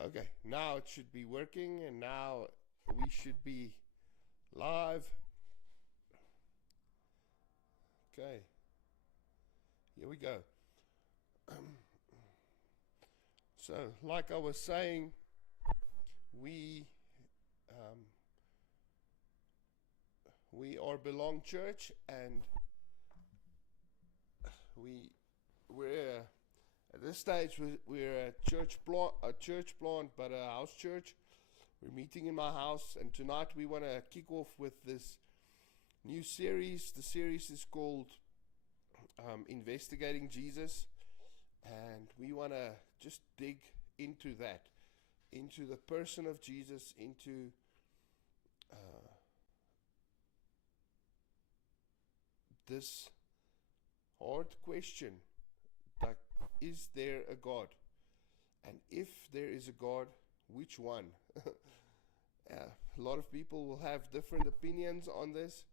Okay, now it should be working, and now we should be live. Okay, here we go. So, like I was saying, we are Belong Church, and we're at this stage we're a church plant, but a house church. We're meeting in my house, and tonight we want to kick off with this new series. The series is called Investigating Jesus, and we want to just dig into that, into the person of Jesus, into this hard question, like, is there a God? And if there is a God, which one? A lot of people will have different opinions on this,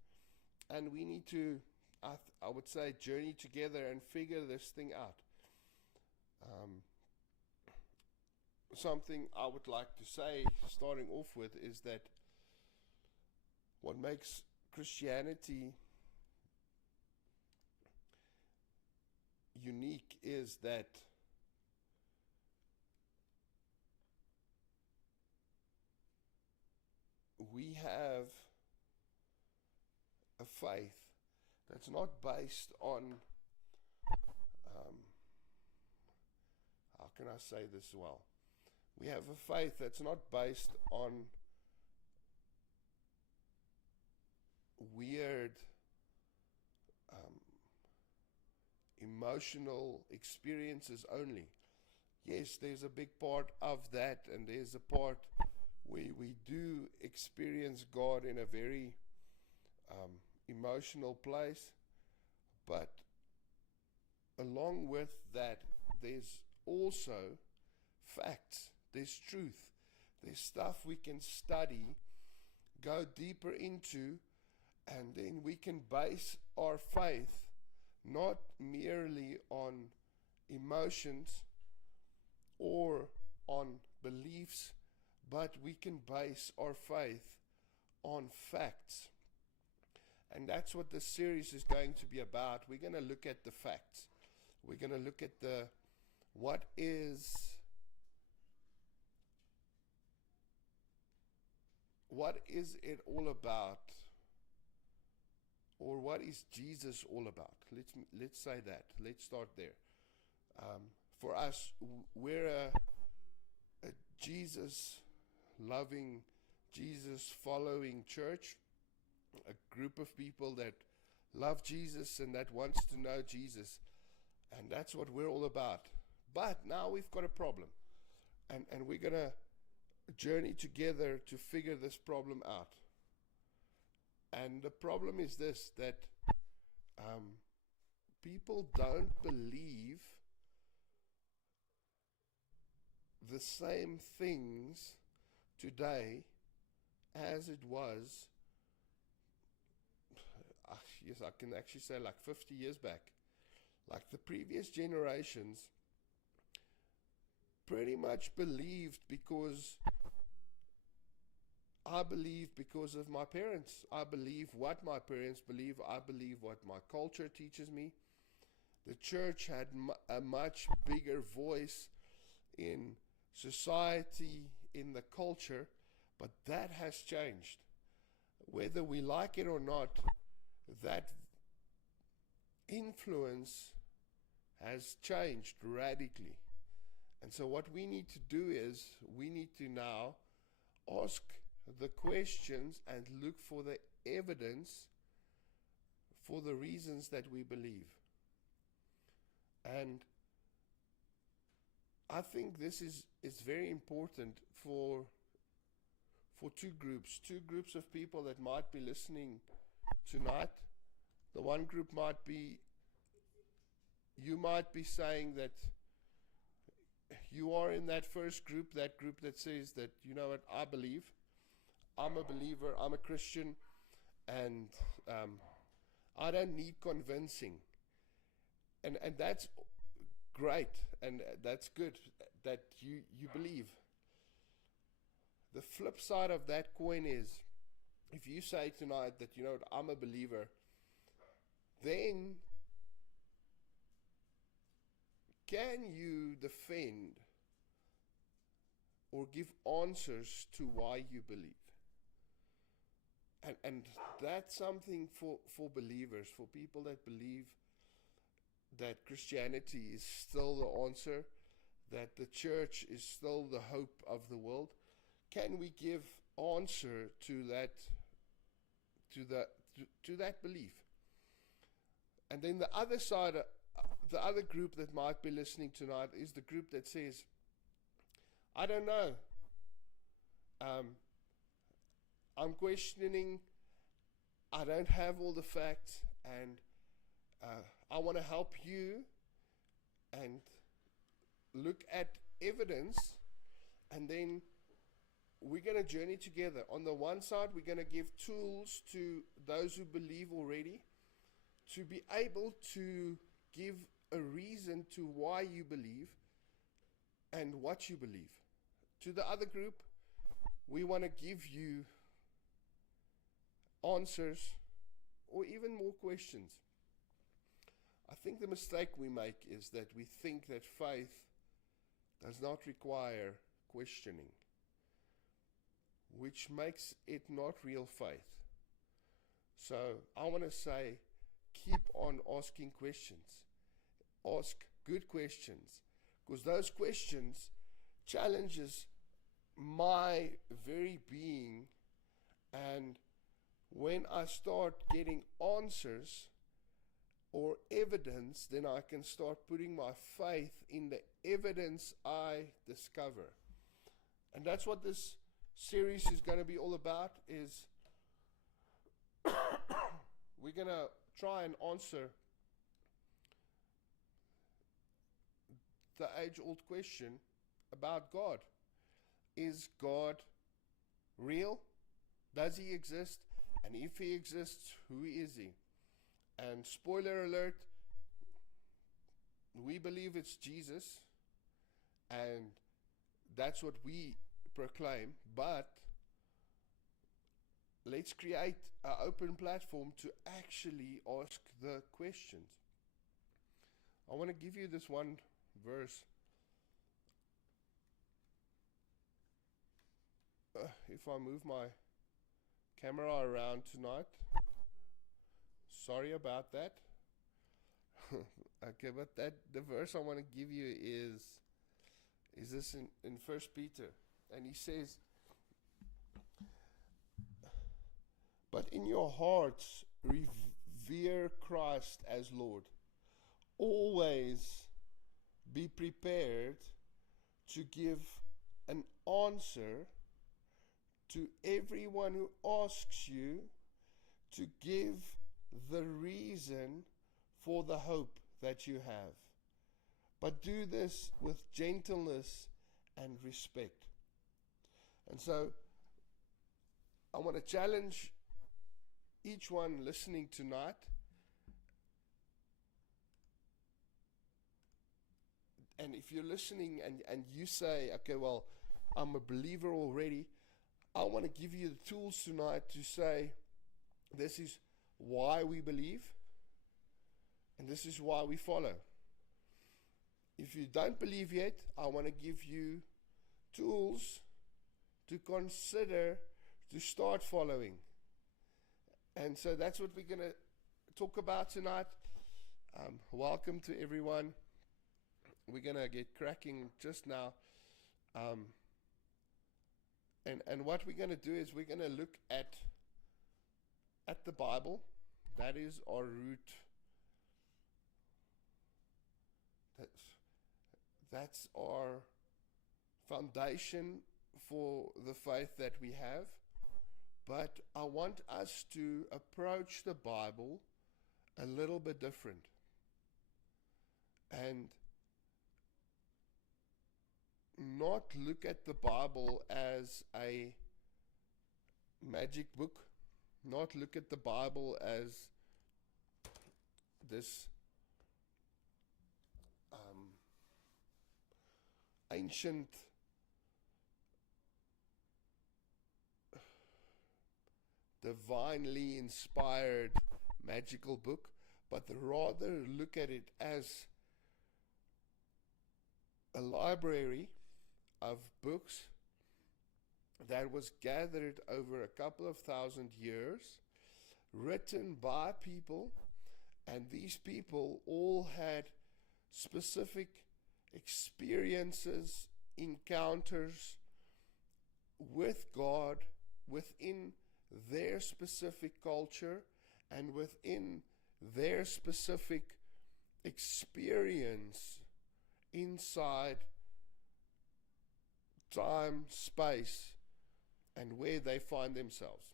and we need to, I would say, journey together and figure this thing out. Something I would like to say, starting off with, is that what makes Christianity unique is that we have a faith that's not based on, how can I say this well? We have a faith that's not based on weird emotional experiences only. Yes, there's a big part of that, and there's a part where we do experience God in a very emotional place, but along with that, there's also facts, there's truth, there's stuff we can study, go deeper into, and then we can base our faith not merely on emotions or on beliefs, but we can base our faith on facts. And that's what this series is going to be about. We're going to look at the facts. We're going to look at what is it all about? Or what is Jesus all about? Let's say that. Let's start there. For us, we're a Jesus-loving, Jesus-following church, a group of people that love Jesus and that wants to know Jesus, and that's what we're all about. But now we've got a problem, and we're going to journey together to figure this problem out. And the problem is this, that people don't believe the same things today as it was, yes, I can actually say like 50 years back. Like the previous generations pretty much believed because I believe because of my parents. I believe what my parents believe. I believe what my culture teaches me. The church had a much bigger voice in society, in the culture, but that has changed. Whether we like it or not, that influence has changed radically. And so what we need to do is we need to now ask the questions and look for the evidence for the reasons that we believe. And I think this is very important for two groups of people that might be listening tonight. The one group might be, you might be saying that you are in that first group, that group that says that, you know what, I believe. I'm a believer, I'm a Christian, and I don't need convincing. And that's great, and that's good that you believe. the flip side of that coin is, if you say tonight that, I'm a believer, then can you defend or give answers to why you believe? And that's something for believers, for people that believe that Christianity is still the answer, that the church is still the hope of the world. Can we give answer to that belief? And then the other side, the other group that might be listening tonight is the group that says, I don't know. I'm questioning. I don't have all the facts, and I want to help you and look at evidence, and then we're going to journey together. On the one side, we're going to give tools to those who believe already to be able to give a reason to why you believe and what you believe. To the other group, we want to give you answers or even more questions. I think the mistake we make is that we think that faith does not require questioning, which makes it not real faith. So I want to say, keep on asking questions. Ask good questions, because those questions challenges my very being, and when I start getting answers or evidence, then I can start putting my faith in the evidence I discover. And that's what this series is going to be all about, is we're going to try and answer the age-old question about God. Is God real? Does he exist? And if he exists, who is he? And spoiler alert, we believe it's Jesus, and that's what we proclaim, but let's create an open platform to actually ask the questions. I want to give you this one verse. If I move my camera around tonight, sorry about that. Okay, but the verse I want to give you is this in 1 Peter, and he says, but in your hearts revere Christ as Lord. Always be prepared to give an answer to everyone who asks you, to give the reason for the hope that you have. But do this with gentleness and respect. And so I want to challenge each one listening tonight, and if you're listening and you say, okay, well, I'm a believer already, I want to give you the tools tonight to say, this is why we believe, and this is why we follow. If you don't believe yet, I want to give you tools to consider, to start following. And so that's what we're going to talk about tonight. Welcome to everyone. We're going to get cracking just now. And what we're going to do is we're going to look at the Bible. That is our root. That's our foundation for the faith that we have. But I want us to approach the Bible a little bit different. And not look at the Bible as a magic book. Not look at the Bible as this ancient divinely inspired magical book, but rather look at it as a library of books that was gathered over a couple of thousand years, written by people, and these people all had specific experiences, encounters with God within their specific culture and within their specific experience inside time, space, and where they find themselves.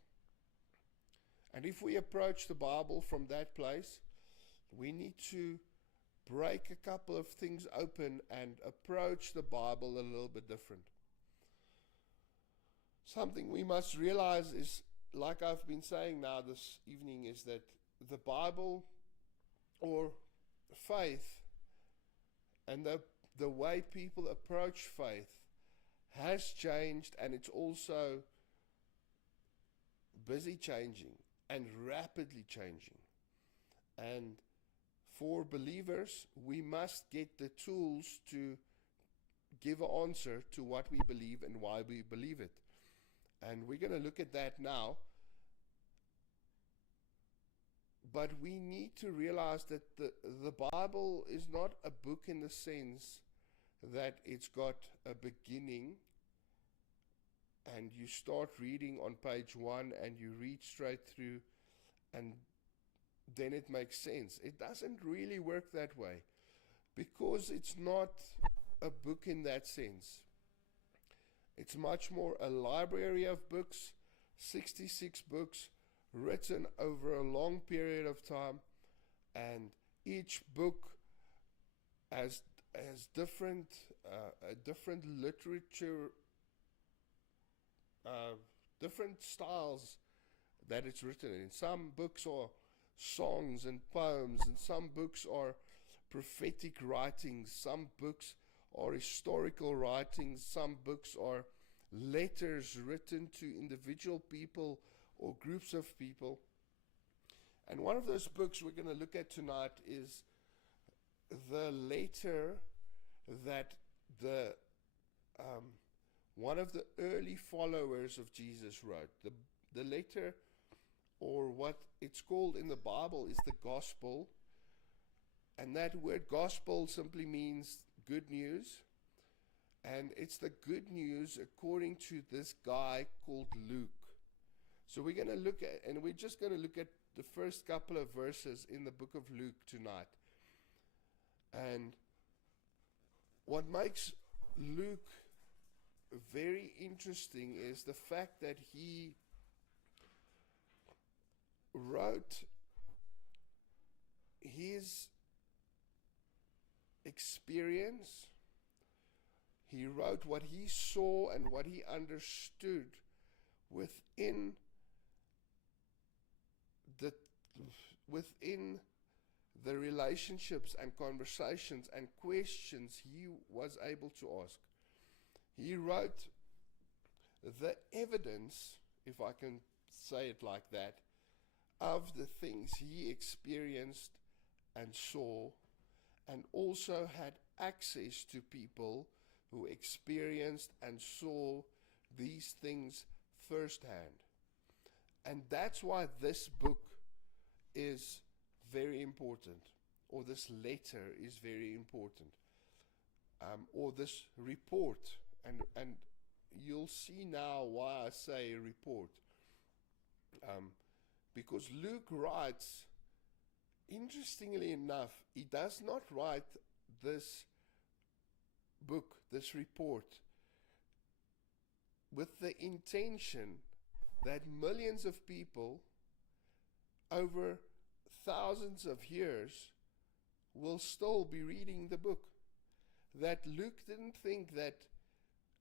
And if we approach the Bible from that place, we need to break a couple of things open and approach the Bible a little bit different. Something we must realize is, like I've been saying now this evening, is that the Bible or faith and the way people approach faith has changed, and it's also busy changing and rapidly changing. And for believers, we must get the tools to give an answer to what we believe and why we believe it. And we're going to look at that now. But we need to realize that the Bible is not a book in the sense that it's got a beginning and you start reading on page 1 and you read straight through and then it makes sense. It doesn't really work that way, because it's not a book in that sense. It's much more a library of books, 66 books written over a long period of time, and each book has different literature, different styles that it's written in. Some books are songs and poems, and some books are prophetic writings, some books are historical writings, some books are letters written to individual people or groups of people. And one of those books we're going to look at tonight is the letter that one of the early followers of Jesus wrote. The letter, or what it's called in the Bible, is the gospel. And that word gospel simply means good news. And it's the good news according to this guy called Luke. So we're going to look at, and we're just going to look at the first couple of verses in the book of Luke tonight. And what makes Luke very interesting is the fact that he wrote his experience. He wrote what he saw and what he understood within the relationships and conversations and questions he was able to ask. He wrote the evidence, if I can say it like that, of the things he experienced and saw, and also had access to people who experienced and saw these things firsthand. And that's why this book is very important, or this letter is very important, or this report. And you'll see now why I say report. Because Luke writes, interestingly enough, he does not write this book, this report, with the intention that millions of people over thousands of years will still be reading the book. That Luke didn't think that,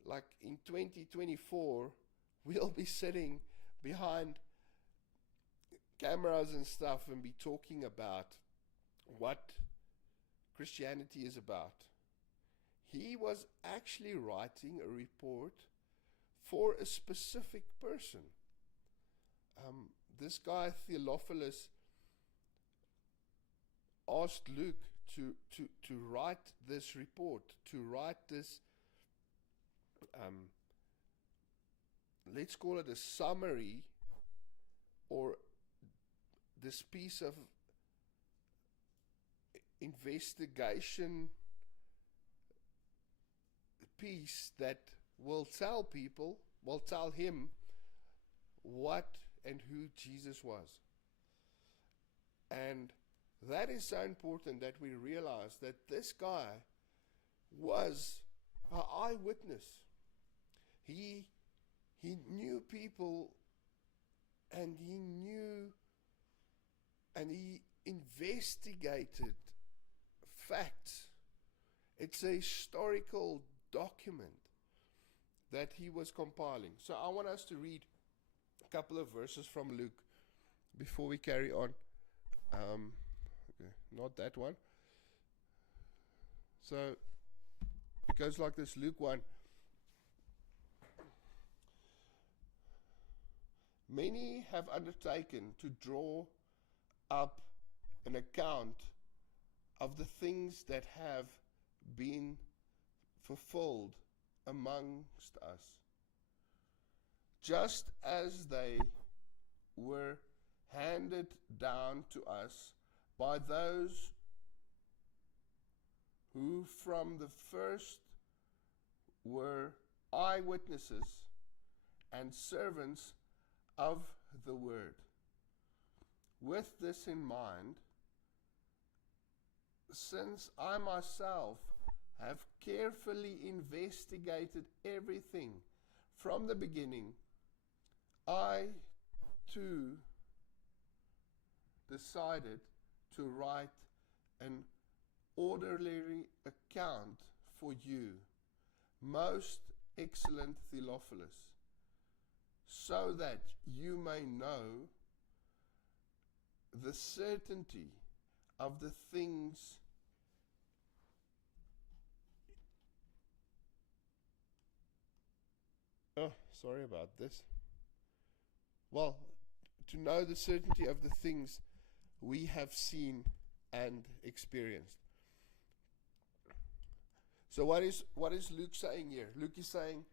like in 2024, we'll be sitting behind cameras and stuff and be talking about what Christianity is about. He was actually writing a report for a specific person. this guy Theophilus asked Luke to write this report, to write this, let's call it a summary, or this piece of investigation piece that will tell people, will tell him what and who Jesus was. And that is so important that we realize that this guy was an eyewitness. He knew people, and he investigated facts. It's a historical document that he was compiling. So I want us to read a couple of verses from Luke before we carry on. Okay, not that one. So it goes like this, Luke 1. Many have undertaken to draw up an account of the things that have been fulfilled amongst us, just as they were handed down to us by those who from the first were eyewitnesses and servants of the word. With this in mind, since I myself have carefully investigated everything from the beginning, I too decided to write an orderly account for you, most excellent Theophilus, so that you may know the certainty of the things sorry about this. Well, to know the certainty of the things we have seen and experienced. So what is Luke saying here? Luke is saying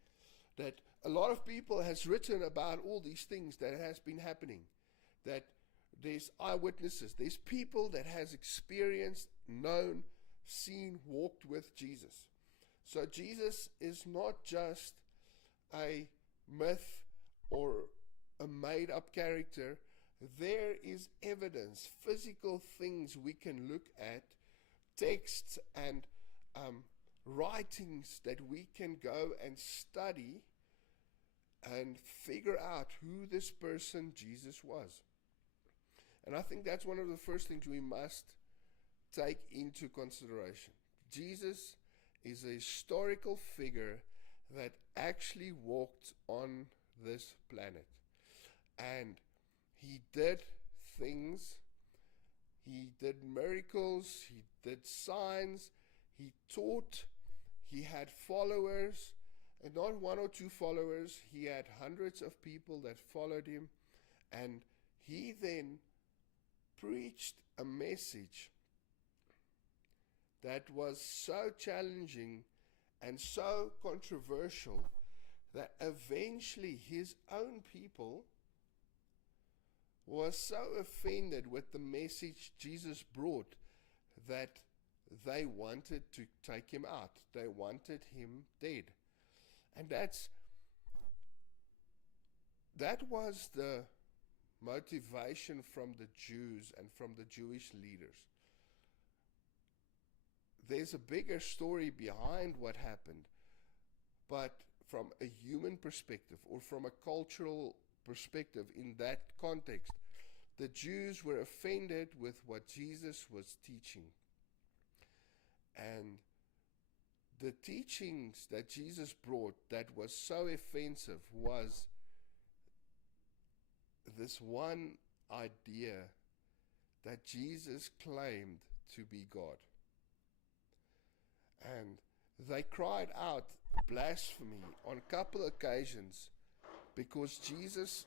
that a lot of people has written about all these things that has been happening, that there's eyewitnesses, there's people that has experienced, known, seen, walked with Jesus. So Jesus is not just a myth or a made-up character. There is evidence, physical things we can look at, texts and writings that we can go and study and figure out who this person Jesus was. And I think that's one of the first things we must take into consideration. Jesus is a historical figure that actually walked on this planet. And he did things, he did miracles, he did signs, he taught, he had followers, and not one or two followers, he had hundreds of people that followed him. And he then preached a message that was so challenging and so controversial that eventually his own people was so offended with the message Jesus brought that they wanted to take him out. They wanted him dead. And that was the motivation from the Jews and from the Jewish leaders. There's a bigger story behind what happened, but from a human perspective or from a cultural perspective in that context, the Jews were offended with what Jesus was teaching. And the teachings that Jesus brought that was so offensive was this one idea that Jesus claimed to be God. And they cried out blasphemy on a couple of occasions because Jesus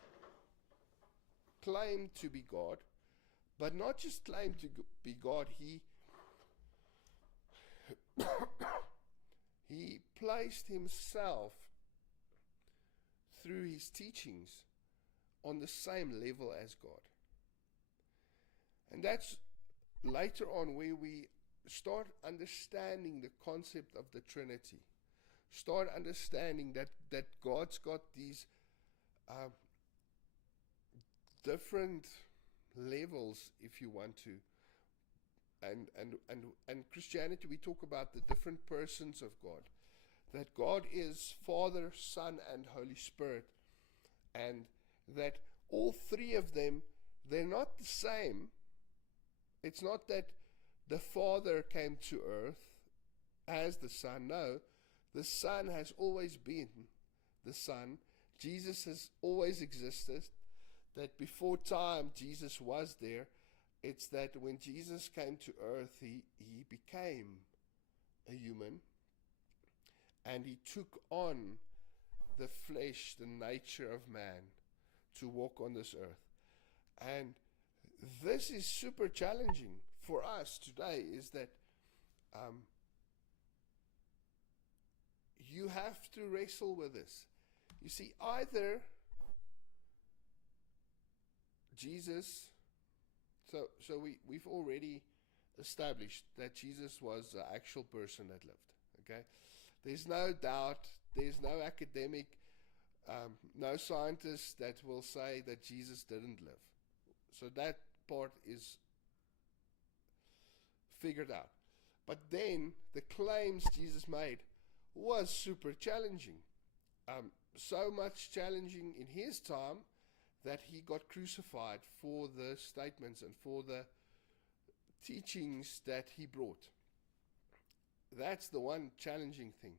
claimed to be God, but not just claimed to be God, he placed himself through his teachings on the same level as God. And that's later on where we start understanding the concept of the Trinity. Start understanding that God's got these different levels, if you want to. And Christianity, we talk about the different persons of God. That God is Father, Son, and Holy Spirit. And that all three of them, they're not the same. It's not that the Father came to earth as the Son. No, the Son has always been the Son. Jesus has always existed. That before time, Jesus was there. It's that when Jesus came to earth, he became a human. And he took on the flesh, the nature of man, to walk on this earth. And this is super challenging for us today, is that you have to wrestle with this. You see, either Jesus, so we've already established that Jesus was the actual person that lived, okay? There's no doubt, there's no academic, no scientist that will say that Jesus didn't live. So that part is figured out. But then the claims Jesus made was super challenging. So much challenging in his time that he got crucified for the statements and for the teachings that he brought. That's the one challenging thing.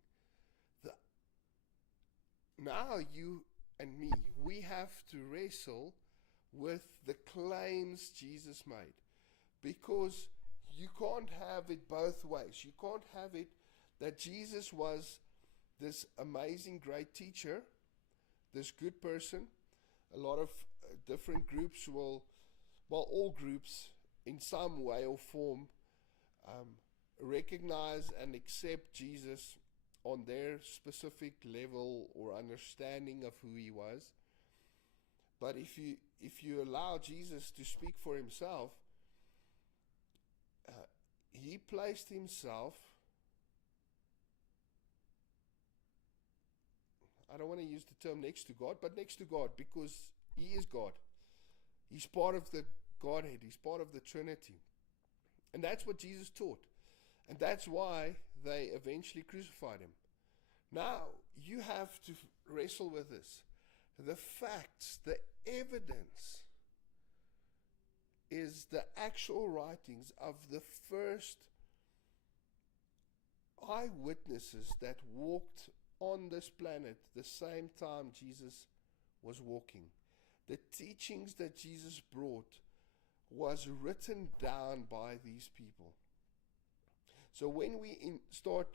Now you and me, we have to wrestle with the claims Jesus made, because you can't have it both ways. You can't have it that Jesus was this amazing, great teacher, this good person. A lot of different groups all groups in some way or form recognize and accept Jesus on their specific level or understanding of who he was. But if you allow Jesus to speak for himself, he placed himself, I don't want to use the term next to God, but next to God, because he is God. He's part of the Godhead. He's part of the Trinity. And that's what Jesus taught. And that's why they eventually crucified him. Now, you have to wrestle with this. The facts, the evidence is the actual writings of the first eyewitnesses that walked on this planet the same time Jesus was walking. The teachings that Jesus brought was written down by these people. So when we start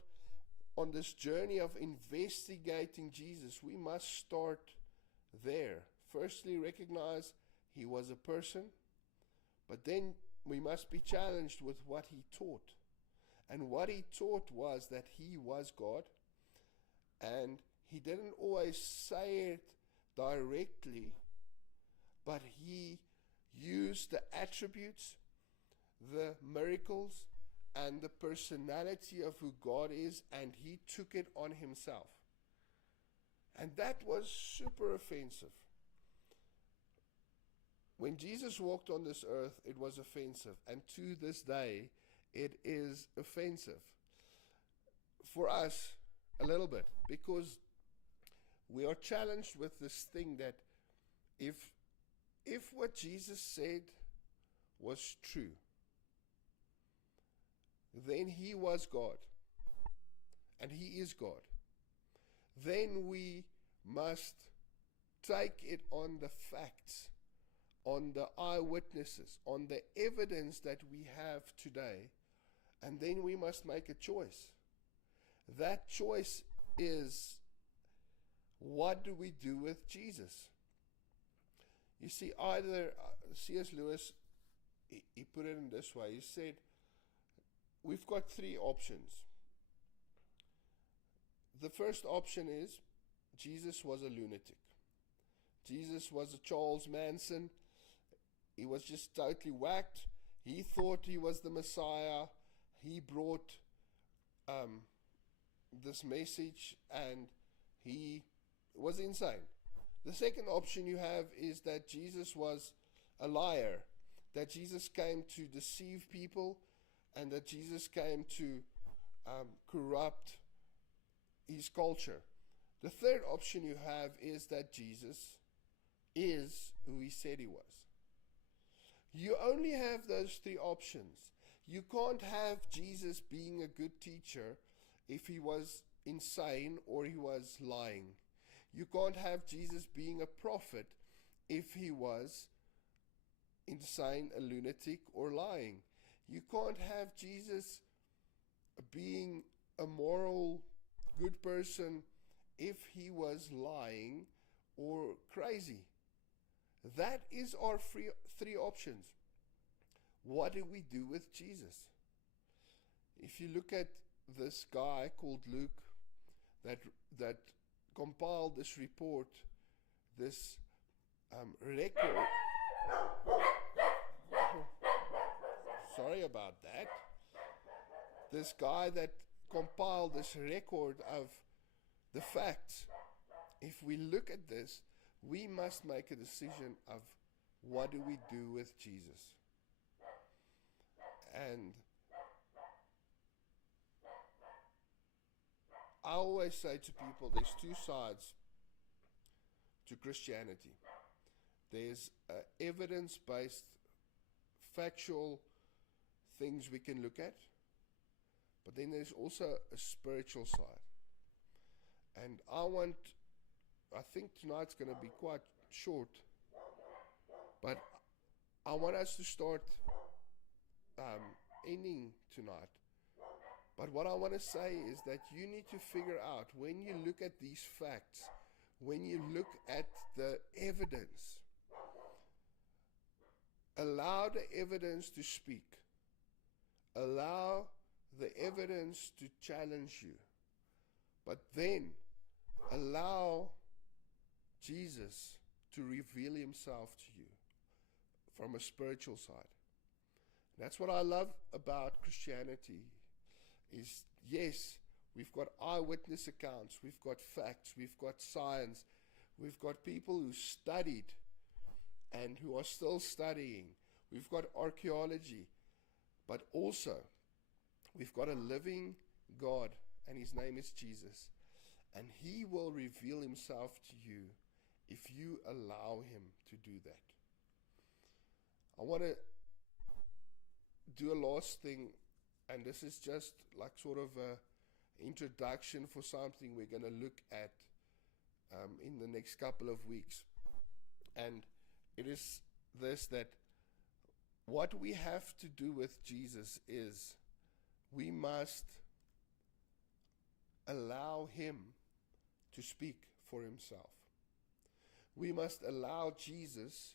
on this journey of investigating Jesus, we must start there. Firstly, recognize he was a person, but then we must be challenged with what he taught. And what he taught was that he was God, and he didn't always say it directly, but he used the attributes, the miracles, and the personality of who God is, and he took it on himself. And that was super offensive. When Jesus walked on this earth, it was offensive. And to this day, it is offensive. For us, a little bit. Because we are challenged with this thing that if what Jesus said was true, then he was God. And he is God. Then we must take it on the facts, on the eyewitnesses, on the evidence that we have today, and then we must make a choice. That choice is, what do we do with Jesus? You see, either C.S. Lewis, he put it in this way. He said, we've got three options. The first option is Jesus was a lunatic. Jesus was a Charles Manson. He was just totally whacked. He thought he was the Messiah. He brought this message and he was insane. The second option you have is that Jesus was a liar, that Jesus came to deceive people, and that Jesus came to corrupt his culture. The third option you have is that Jesus is who he said he was. You only have those three options. You can't have Jesus being a good teacher if he was insane or he was lying. You can't have Jesus being a prophet if he was insane, a lunatic, or lying. You can't have Jesus being a moral, good person if he was lying or crazy. That is our three options. What do we do with Jesus? If you look at this guy called Luke that compiled this report, this record. Sorry about that. This guy that compiled this record of the facts. If we look at this, we must make a decision of what do we do with Jesus. And I always say to people, there's two sides to Christianity. There's evidence-based, factual things we can look at, but then there's also a spiritual side. And I think tonight's going to be quite short, but I want us to start ending tonight. But what I want to say is that you need to figure out, when you look at these facts, when you look at the evidence, allow the evidence to speak. Allow the evidence to challenge you. But then allow Jesus to reveal himself to you from a spiritual side. That's what I love about Christianity. Is, yes, we've got eyewitness accounts, we've got facts, we've got science, we've got people who studied and who are still studying, we've got archaeology, but also we've got a living God, and his name is Jesus, and he will reveal himself to you if you allow him to do that. I want to do a last thing. And this is just like sort of an introduction for something we're going to look at in the next couple of weeks. And it is this, that what we have to do with Jesus is we must allow him to speak for himself. We must allow Jesus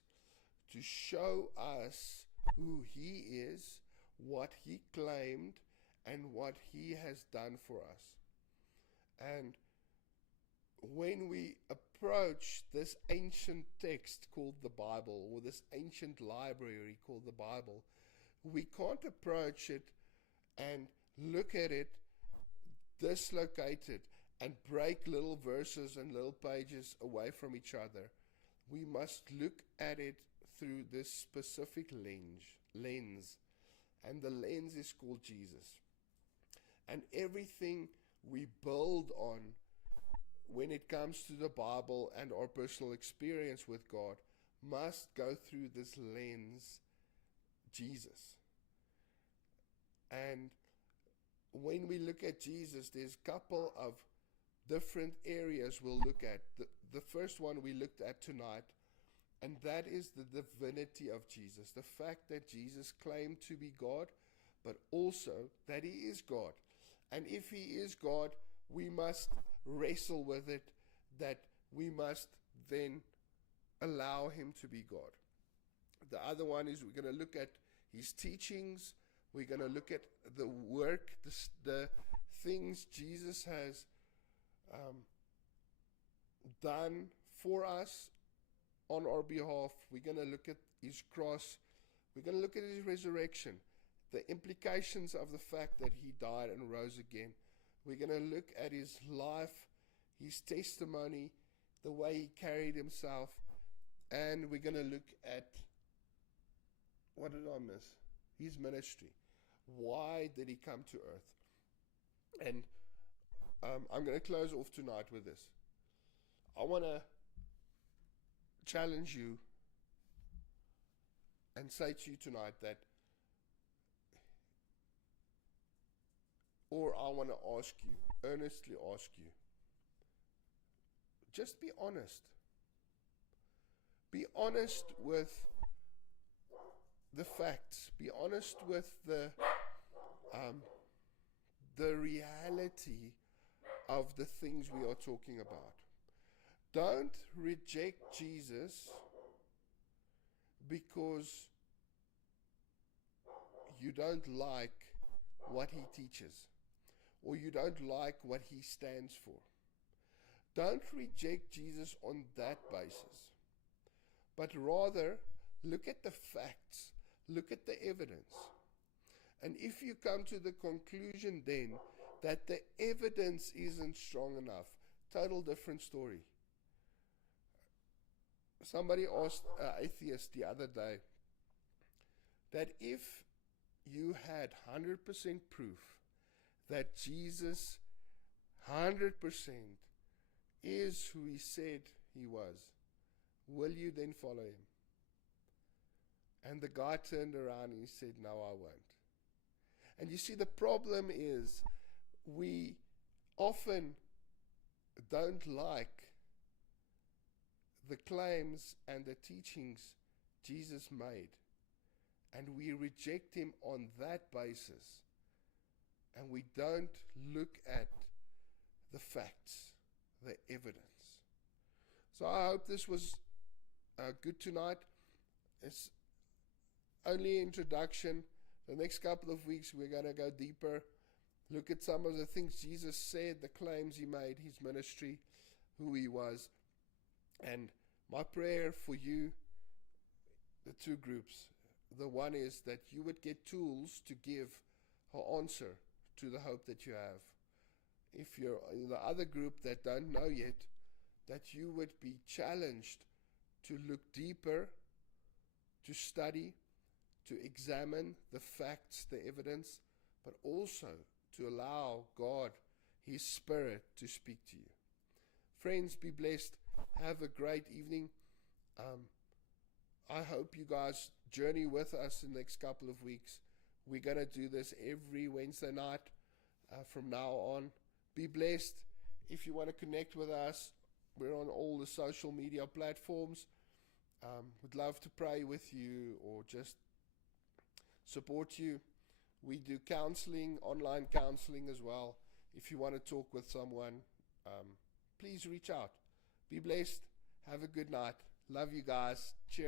to show us who he is, what he claimed, and what he has done for us. And when we approach this ancient text called the Bible, or this ancient library called the Bible, we can't approach it and look at it dislocated and break little verses and little pages away from each other. We must look at it through this specific lens. And the lens is called Jesus. And everything we build on when it comes to the Bible and our personal experience with God must go through this lens, Jesus. And when we look at Jesus, there's a couple of different areas we'll look at. The first one we looked at tonight, and that is the divinity of Jesus. The fact that Jesus claimed to be God, but also that he is God. And if he is God, we must wrestle with it, that we must then allow him to be God. The other one is we're going to look at his teachings. We're going to look at the work, the things Jesus has done for us on our behalf. We're going to look at his cross. We're going to look at his resurrection, the implications of the fact that he died and rose again. We're going to look at his life, his testimony, the way he carried himself, and we're going to look at, what did I miss? His ministry. Why did he come to earth? And I'm going to close off tonight with this. I want to challenge you and say to you tonight that, or I want to ask you, earnestly ask you, just be honest. Be honest with the facts. Be honest with the reality of the things we are talking about. Don't reject Jesus because you don't like what he teaches, or you don't like what he stands for. Don't reject Jesus on that basis, but rather look at the facts, look at the evidence. And if you come to the conclusion then that the evidence isn't strong enough, total different story. Somebody asked an atheist the other day that if you had 100% proof that Jesus 100% is who he said he was, will you then follow him? And the guy turned around and he said, no, I won't. And you see, the problem is we often don't like the claims and the teachings Jesus made, and we reject him on that basis, and we don't look at the facts, the evidence. So I hope this was good tonight. It's only an introduction. The next couple of weeks we're going to go deeper, look at some of the things Jesus said, the claims he made, his ministry, who he was. And my prayer for you, the two groups, the one is that you would get tools to give an answer to the hope that you have. If you're in the other group that don't know yet, that you would be challenged to look deeper, to study, to examine the facts, the evidence, but also to allow God, his Spirit, to speak to you. Friends, be blessed. Have a great evening. I hope you guys journey with us in the next couple of weeks. We're going to do this every Wednesday night from now on. Be blessed. If you want to connect with us, we're on all the social media platforms. Would love to pray with you or just support you. We do counseling, online counseling as well. If you want to talk with someone, please reach out. Be blessed. Have a good night. Love you guys. Cheers.